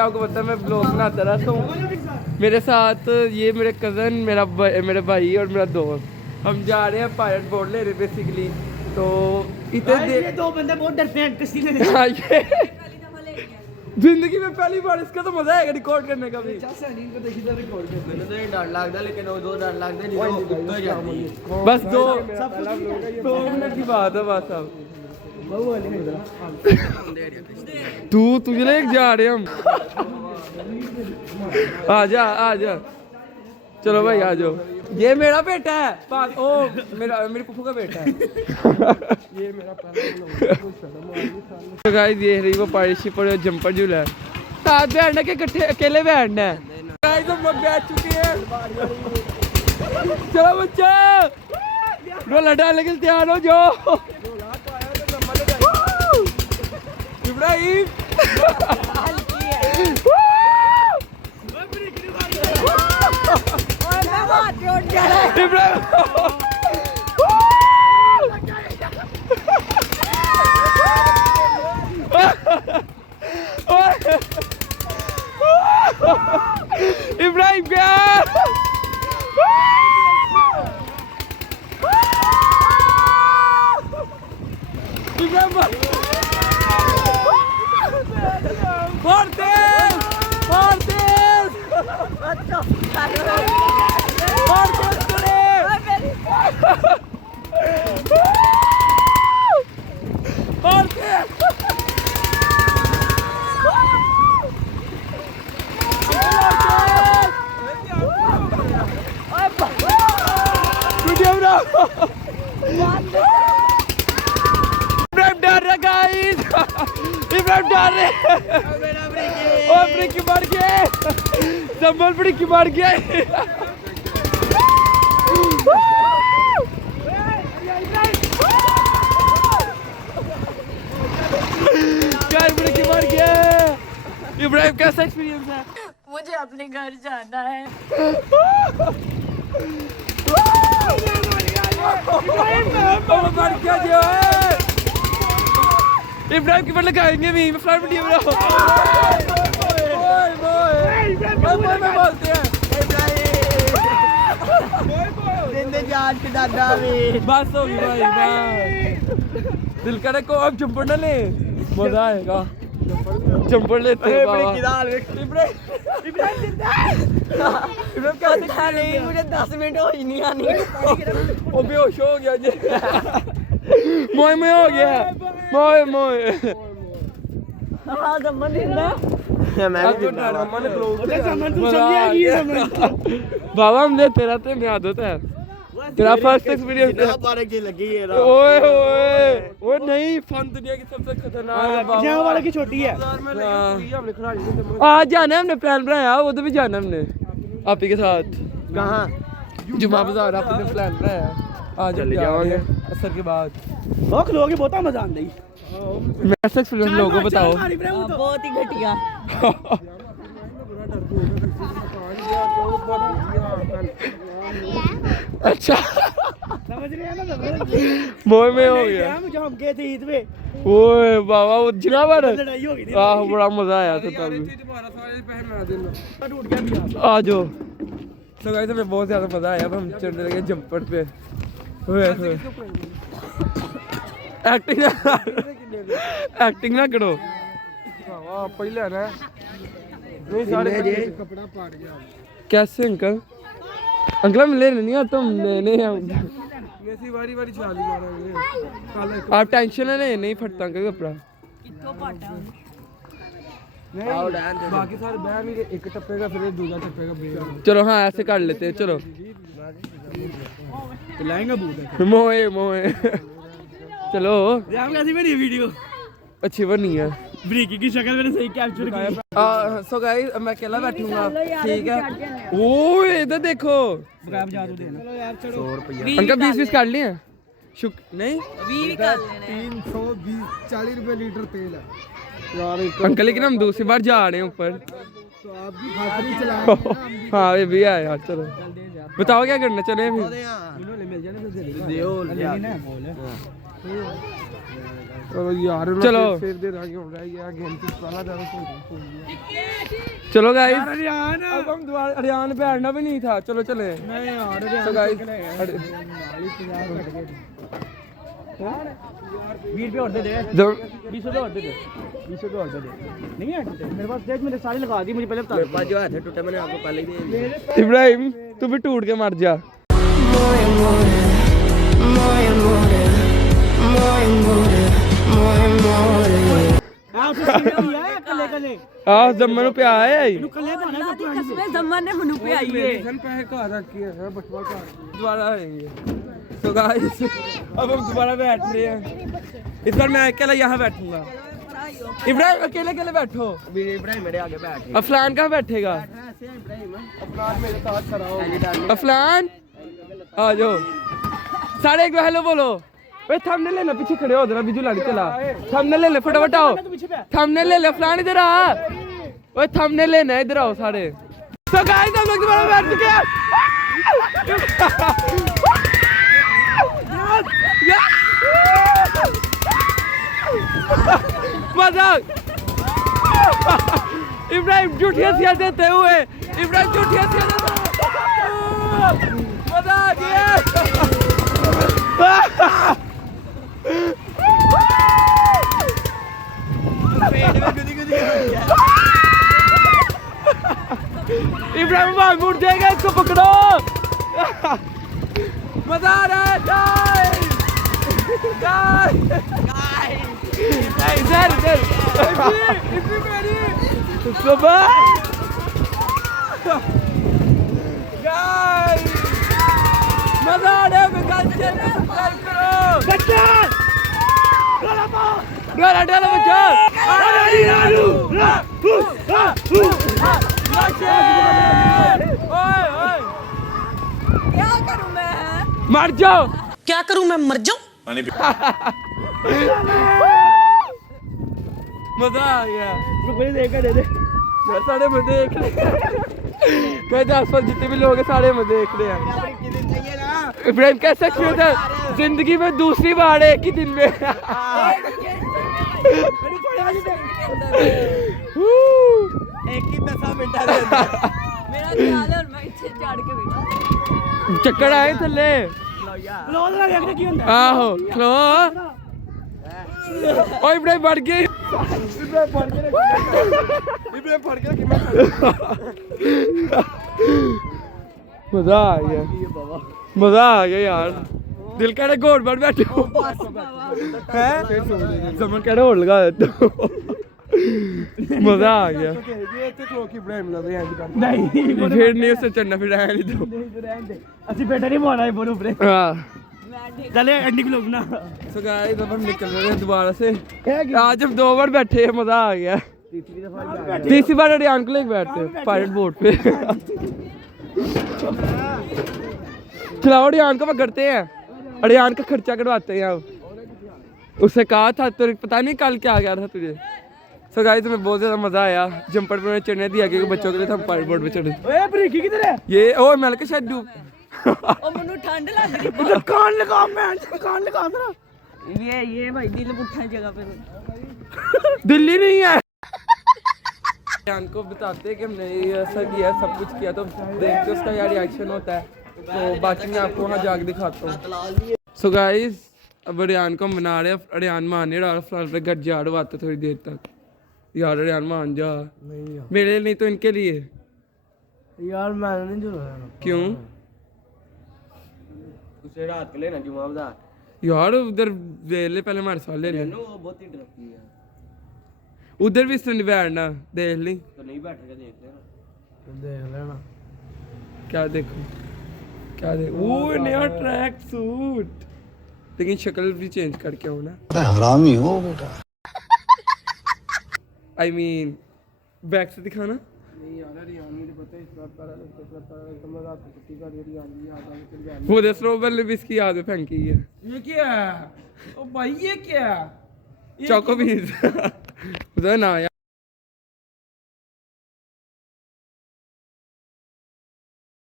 क्या आपको पता है मैं ब्लॉग बनाता रहता हूँ। मेरे साथ ये मेरे कज़न, मेरे भाई और मेरा दोस्त, हम जा रहे हैं पायलट बोर्ड ले रहे बेसिकली। तो इतने दो बंदे बहुत डरते हैं किसी ने जिंदगी में पहली बार, इसका तो मजा आएगा रिकॉर्ड करने का भी। बस 2 मिनट की बात है बस। अब तुझे ले जा रहे हम। आ जा चलो भाई आ जाओ। ये मेरा बेटा है, मेरी फूफू का बेटा है। ये मेरा तो गाइस ये रही वो पार्टनरशिप और जंपर झूला है। साथ बैठना के इकट्ठे अकेले बैठना है। गाइस हम लोग बैठ चुके हैं। चलो बच्चा रोला डालने के लिए तैयार हो जाओ। इब्राहिम इब्राहिम क्या संभल ब्रेक मार गया। इब्राहिम कैसा एक्सपीरियंस है? मुझे अपने घर जाना है। इब्राहिम की मतलब लगाएंगे भी फ्लाइट वीडियो बनाओ। बोलते हैं बस हो गई भाई दिल करे को अब जंपर ना ले, मजा आएगा। जंपर लेते हैं मुझे 10 मिनट हो ही नहीं आनी। वो बेहोश हो गया जी। मोए में हो गया मोए बाबा हम लेते रहते हैं, याद होता है तेरा फर्स्ट एक्सपीरियंस लगी है। ओए नहीं फन दुनिया की सबसे खतरनाक वाले की छोटी है। आज जाना है हमने, प्लान बनाया उधर भी जाना हमने आप ही के साथ। कहाँ? जुमा बाजार आपने प्लान बनाया, आज चले जाओगे असर के बाद। लोग बहुत मजा आंदा ही। मैसेज फिल्म लोगों को बताओ। बहुत ही घटिया। अच्छा समझ रहे हैं ना? मोह में हो गया। जो हम गए थे ईद पे, ओए बाबा वो जिना बार लड़ाई हो गई थी। बड़ा मजा आया था तब। आ जाओ। तो गाइस हमें बहुत ज्यादा मजा आया। अब हम चढ़ने लगे जंपर पे। एक्टिंग ना करो पहले ना। नहीं सारे कपड़ा फाड़ गया। कैसे अंकल हम ले नहीं आता, हम लेने वारी चाली मारेंगे। आप टेंशन ना ले, नहीं फटता अंकल कपड़ा। बाकी सारे बहन एक टप्पेगा फिर दूसरा टप्पेगा। चलो हाँ ऐसे काट लेते हैं। चलो मोए चलो। कैसी बनी वीडियो? अच्छी बनी है। ब्रेकी की शक्ल मैंने सही कैप्चर की। सो गाइस मैं अकेला बैठूंगा, ठीक है। ओए इधर देखो अंकल 20 काट लिए हैं। नहीं 320-40 रुपए लीटर तेल है अंकल, लेकिन हम दूसरी बार जा रहे हैं ऊपर। तो आप भी खातरी चलाएंगे ना। हाँ ये भी है यार। चलो बताओ क्या करना चले फिर। चलो यार फिर दे रहा हूं रह गया गेम से पहला ज्यादा चलो गाइस अब हम दोबारा हरियाणा बैठना भी नहीं था चलो चले नहीं यार तो गाइस 20 रुपए और दे 20 रुपए और दे 20 रुपए और दे नहीं है मेरे पास देख मैंने सारे लगा दी मुझे पहले बता मेरे पास जो हाथ है टूटा मैंने आपको पहले ही दे इब्राहिम तू भी टूट के मर जा जम्मन पे आया जम्मन ने मनु पे आई है दोबारा आएंगे तो गाइस अब हम दोबारा बैठ रहे हैं इस बार मैं अकेला यहाँ बैठूंगा इब्राहिम अकेले अकेले बैठो इब्राहिम मेरे आगे बैठ अफलान कहाँ बैठेगा अफलान आ जाओ सारे एक बार हेलो बोलो थंबनेल लेना पीछे खड़े हो जरा बिजू लाड़ी चला थंबनेल ले ले फटाफट आओ थंबनेल ले ले अफलान इधर आ ओए थंबनेल लेना इधर आओ सारे तो गाइस हम लोग दोबारा बैठ चुके हैं मजाक इब्राहिम झूठी हंसियां देते हुए इब्राहिम झूठी हंसियां देते मजाक इब्राहिम वहां मुड़ जाएगा इसको पकड़ो मजा आ रहा है इधर मजा आ रहा है क्या करूं मैं मर जाओ क्या करूं मैं मर जाऊं मजा आ गया देख दे दे सारे मजे देख रहे कहते आसपास जितने भी लोग हैं सारे मजे देख रहे हैं इब्राहिम कैसा एक्सपीरियंस है जिंदगी में दूसरी बार एक ही दिन में एक ही 10 मिनट मेरा ख्याल है और मैं इसे चढ़ के बैठा चक्कर आए थल्ले आहो खलो ओए इब्राहिम बढ़ गई मजा आ गया यार दिल कह रहा घोड़ बढ़ बैठे समन कह रहा होड़ लगा देते मजा आ गया नहीं फिर नहीं उससे चढ़ना फिर आया नहीं तो ਅਸੀਂ ਬੈਠਾ ਨਹੀਂ ਮਾਣਾ ਇਹ ਬੋਲੋ ਵੀਰੇ हाँ चले एंडिंग लोग ना तो गाइस अब हम निकल रहे हैं दोबारा से आज हम 2 बार बैठे हैं मजा आ गया तीसरी बार अड़ियान को लेके बैठते हैं पायलट बोट पे चलाओ अड़ियान को पकड़ते हैं अड़ियान का खर्चा कटवाते हैं अब उससे कहा था तो पता नहीं कल क्या आ गया था तुझे सो गाइस तुम्हें बहुत ज्यादा मजा आया जंपर पे मैंने चढ़ने दिया क्योंकि बच्चों के लिए हम पायलट बोट पे चढ़े किधर है ये ओ मैं के शायद डूब ओ मनु ठंड लग रही कान लगा मेरा ये भाई दिल पुट्ठा जगह पे दिल्ली नहीं है को बताते कि हमने ऐसा किया सब कुछ किया तो देखते उसका क्या रिएक्शन होता है तो बाकी मैं आपको वहाँ जाके दिखाता हूँ सो गाइस अब अड़ियान को हम बना रहे हैं अड़ियान मारने और फिलहाल पे गट जा डवाते थोड़ी देर तक यार अड़ियान मान जा मेरे लिए नहीं तो इनके लिए यार मैं नहीं जो क्यों उसे रात के लेना जुमावदा यार उधर ले ले पहले हमारे साथ ले ले वो बहुत ही डरती है उधर भी इसने बैठना देख ली तो नहीं बैठेगा देख लेना क्या देखो क्या देखो वो नया ट्रैक सूट लेकिन शक्ल भी चेंज करके हो ना हरामी हो बेटा आई मीन बैक से दिखाना नहीं यार रियान मुझे पता है इस बार पर रात को छुट्टी कर रही है वो दे स्ट्रॉबेरी भी इसकी याद में फेंकी है ये क्या ओ भाई ये क्या चौको भी उधर ना यार